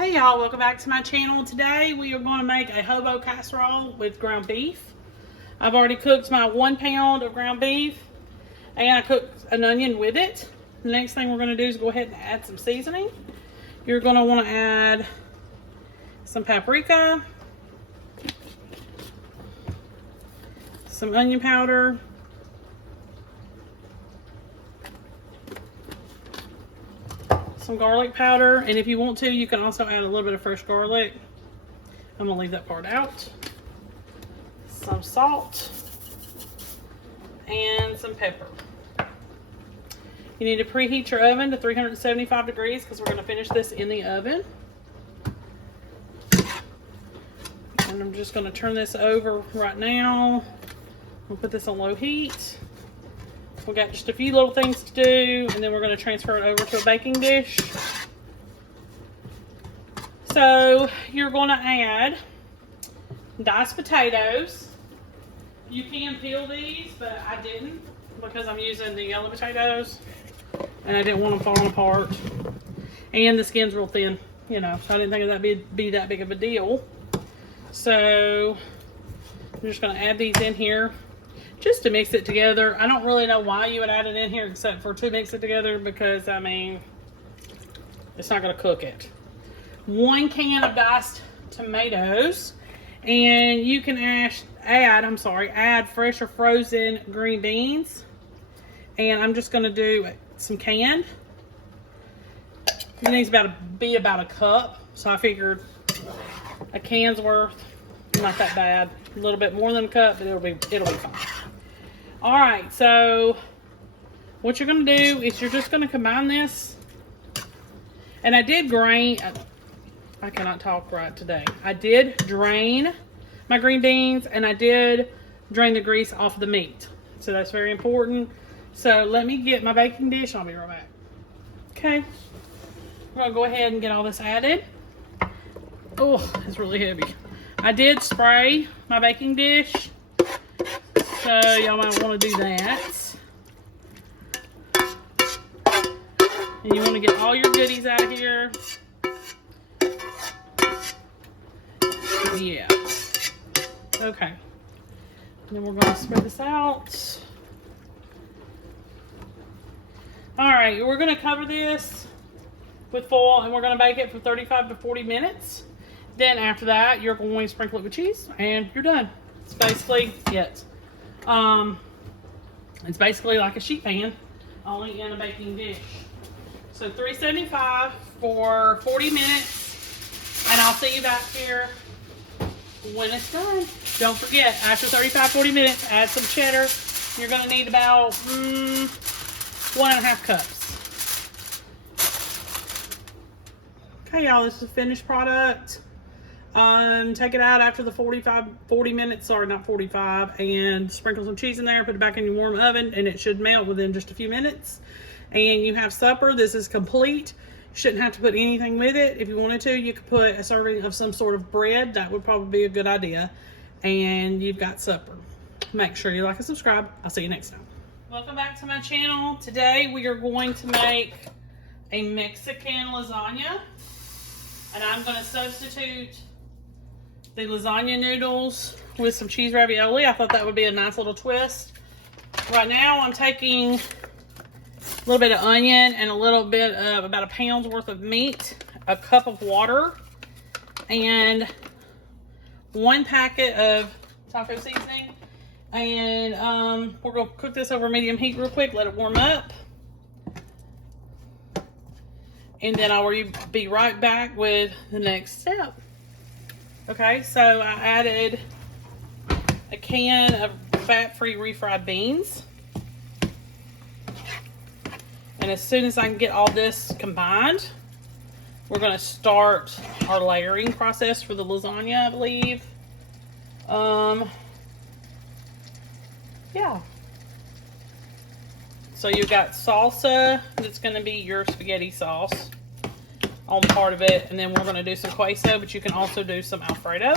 Hey y'all, welcome back to my channel. Today we are going to make a hobo casserole with ground beef. I've already cooked my 1 pound of ground beef and I cooked an onion with it. The next thing we're going to do is go ahead and add some seasoning. You're going to want to add some paprika, some onion powder, some garlic powder, and if you want to, you can also add a little bit of fresh garlic. I'm gonna leave that part out. Some salt and some pepper. You need to preheat your oven to 375 degrees because we're going to finish this in the oven. And I'm just going to turn this over right now. We'll put this on low heat. We've got just a few little things to do, and then we're going to transfer it over to a baking dish. So you're going to add diced potatoes. You can peel these, but I didn't because I'm using the yellow potatoes and I didn't want them falling apart. And the skin's real thin, you know, so I didn't think that'd be that big of a deal. So I'm just going to add these in here just to mix it together. I don't really know why you would add it in here except for to mix it together because, I mean, it's not going to cook it. 1 can of diced tomatoes. And you can add fresh or frozen green beans. And I'm just going to do some canned. It needs to be about a cup. So I figured a can's worth, not that bad. A little bit more than a cup, but it'll be fine. All right, so what you're going to do is you're just going to combine this. And I did grain. I cannot talk right today. I did drain my green beans and I did drain the grease off the meat. So that's very important. So let me get my baking dish. I'll be right back. Okay. We're going to go ahead and get all this added. Oh, it's really heavy. I did spray my baking dish. So y'all might want to do that. And you want to get all your goodies out of here. Yeah. Okay. And then we're going to spread this out. All right, we're going to cover this with foil and we're going to bake it for 35 to 40 minutes. Then after that, you're going to sprinkle it with cheese and you're done. It's basically it. It's basically like a sheet pan, only in a baking dish. So 375 for 40 minutes, and I'll see you back here when it's done. Don't forget, after 35-40 minutes, add some cheddar. You're going to need about 1.5 cups. Okay, y'all, this is the finished product. Take it out after the 40 minutes, sorry, not 45, and sprinkle some cheese in there, put it back in your warm oven, and it should melt within just a few minutes. And you have supper. This is complete. You shouldn't have to put anything with it. If you wanted to, you could put a serving of some sort of bread. That would probably be a good idea. And you've got supper. Make sure you like and subscribe. I'll see you next time. Welcome back to my channel. Today we are going to make a Mexican lasagna. And I'm going to substitute the lasagna noodles with some cheese ravioli. I thought that would be a nice little twist. Right now I'm taking a little bit of onion and a little bit of about 1 pound's worth of meat, a cup of water, and 1 packet of taco seasoning. And we're going to cook this over medium heat real quick, let it warm up. And then I will be right back with the next step. Okay, so I added a can of fat-free refried beans. And as soon as I can get all this combined, we're going to start our layering process for the lasagna, I believe. Yeah. So you've got salsa that's going to be your spaghetti sauce on part of it. And then we're going to do some queso, but you can also do some Alfredo.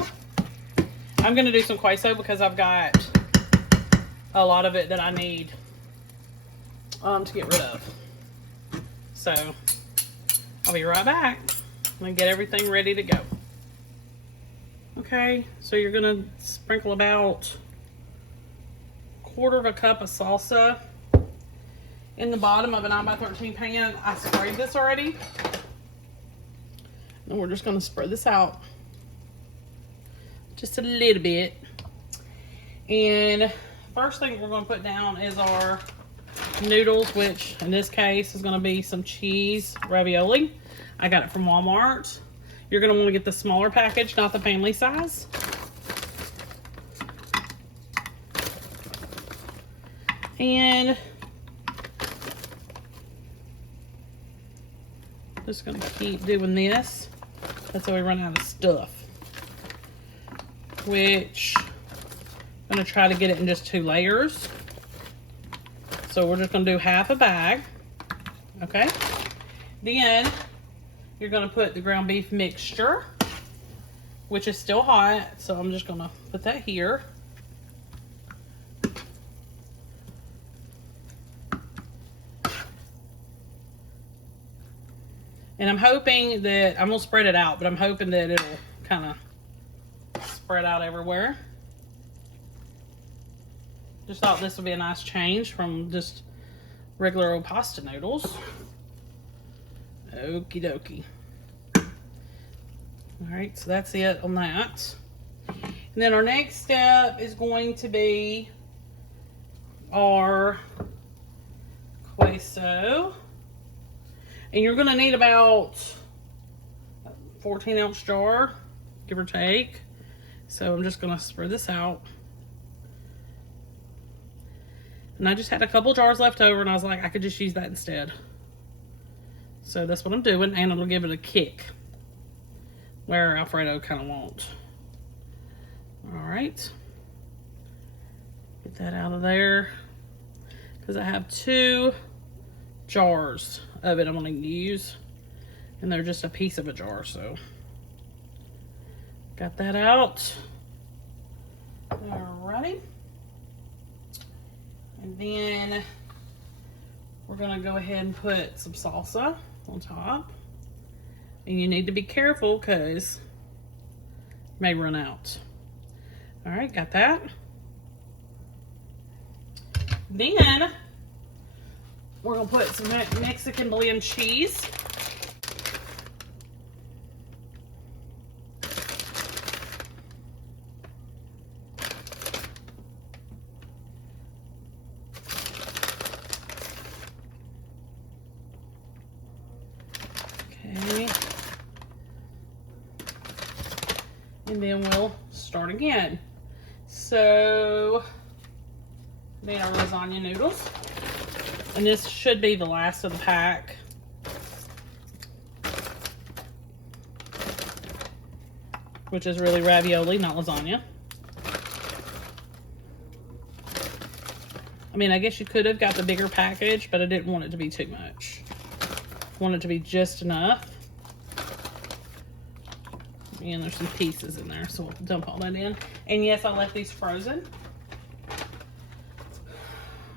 I'm going to do some queso because I've got a lot of it that I need to get rid of. So I'll be right back. and get everything ready to go. Okay, so you're gonna sprinkle about 1/4 cup of salsa in the bottom of a 9x13 pan. I sprayed this already. And we're just gonna spread this out just a little bit. And first thing we're gonna put down is our noodles, which in this case is gonna be some cheese ravioli. I got it from Walmart. You're gonna wanna get the smaller package, not the family size. And just gonna keep doing this. That's how we run out of stuff. Which I'm gonna try to get it in just 2 layers. So we're just gonna do half a bag. Okay. Then you're gonna put the ground beef mixture, which is still hot. So I'm just gonna put that here. And I'm hoping that, I'm gonna spread it out, but I'm hoping that it'll kind of spread out everywhere. Just thought this would be a nice change from just regular old pasta noodles. Okie dokie. Alright, so that's it on that. And then our next step is going to be our queso. And you're going to need about a 14-ounce jar, give or take. So I'm just going to spread this out. And I just had a couple jars left over, and I was like, I could just use that instead. So that's what I'm doing, and it'll give it a kick where Alfredo kind of won't. All right. Get that out of there, because I have 2 jars of it I'm going to use, and they're just a piece of a jar. So got that out. Alrighty. And then we're going to go ahead and put some salsa on top. And you need to be careful because it may run out. All right, got that. Then we're going to put some Mexican blend cheese. Okay. And then we'll start again. So, then our lasagna noodles. And this should be the last of the pack. Which is really ravioli, not lasagna. I mean, I guess you could have got the bigger package, but I didn't want it to be too much. I want it to be just enough. And there's some pieces in there, so we'll dump all that in. And yes, I left these frozen.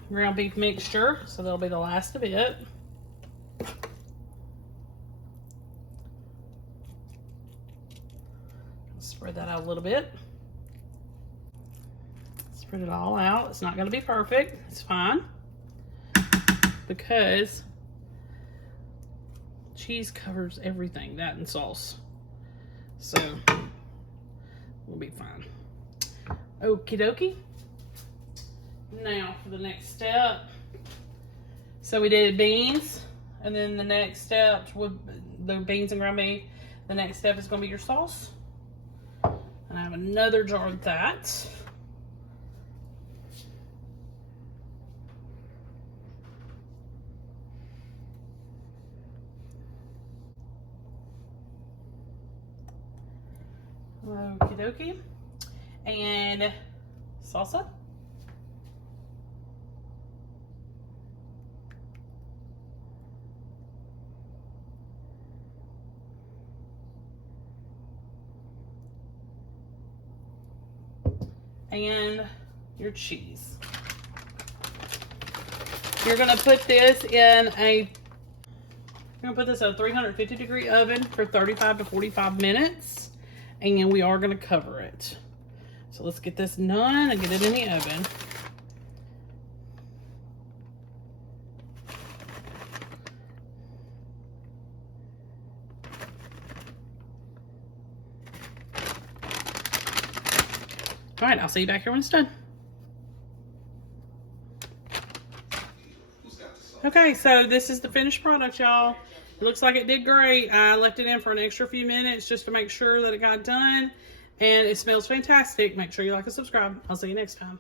Ground beef mixture, so that'll be the last of it. Spread that out a little bit. Spread it all out. It's not going to be perfect. It's fine. Because cheese covers everything, that and sauce. So, we'll be fine. Okie dokie. Now for the next step. So we did beans, and then the next step with the beans and ground beef. The next step is going to be your sauce. And I have another jar of that. Okie dokie. And salsa. And your cheese. You're going to put this in I'm gonna put this in a 350-degree oven for 35 to 45 minutes. And we are gonna cover it. So let's get this done and get it in the oven. All right, I'll see you back here when it's done. Okay, so this is the finished product, y'all. It looks like it did great. I left it in for an extra few minutes just to make sure that it got done. And it smells fantastic. Make sure you like and subscribe. I'll see you next time.